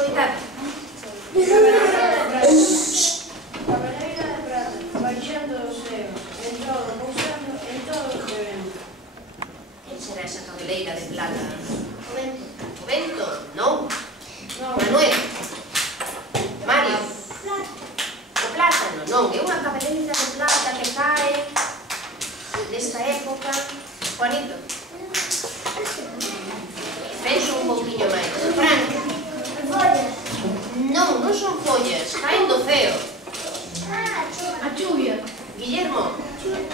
escoitade. Cabeleira de prata, baixando os ceos, en todo, pousando en todo o que vento. Quen será esa cabeleira de plata? O vento. O vento? Non. Non. Manuel. Mario. O plátano? Non, é unha cabeleira de plata que cae nesta época. Juanito. Penso un pouquinho máis. Fran. Non, non son follas, caen do ceo. A chuvia. Guillermo.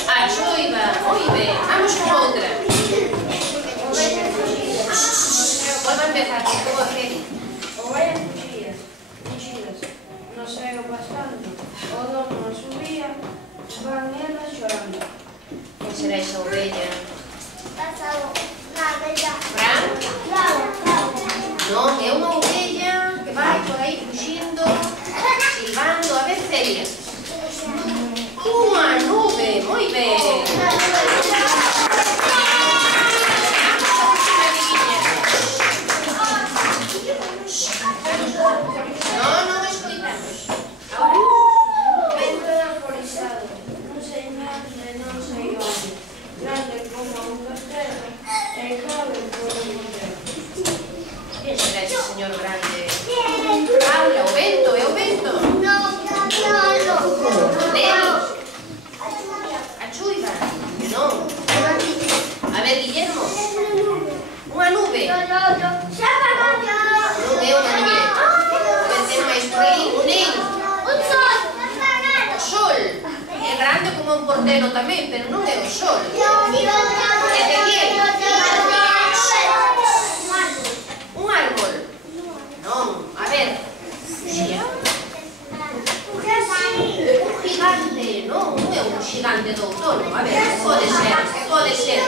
A choiva. Moi ben. Vamos con outra. O vento fuxía. Volvo a empezar, que estou a hacer. O vento fuxía. Fuxidas. No ceo pasando. O dono subía. Van elas chorando. Quen será esa ovella? Fran? Non, é unha ovella que vai por aí fuxindo, silbando. A ver, Celia. Unha nube, moi ben. Non escoitamos. Vento arborizado. Non sei onde, non sei onde. Grande como un castelo. E cabe por un modelo. Quen será ese señor grande? Paula, o vento, é o vento. Denis. A chuiva. Non. A ver, Guillermo. Unha nube. Non é unha nube. A ver, ten máis por aí. Un neiro. O sol. É grande como un portero tamén, pero non é o sol. É de quién? Un árbol. Non. A ver. Un gigante. Non é un gigante do outono. A ver, que pode ser? Que pode ser?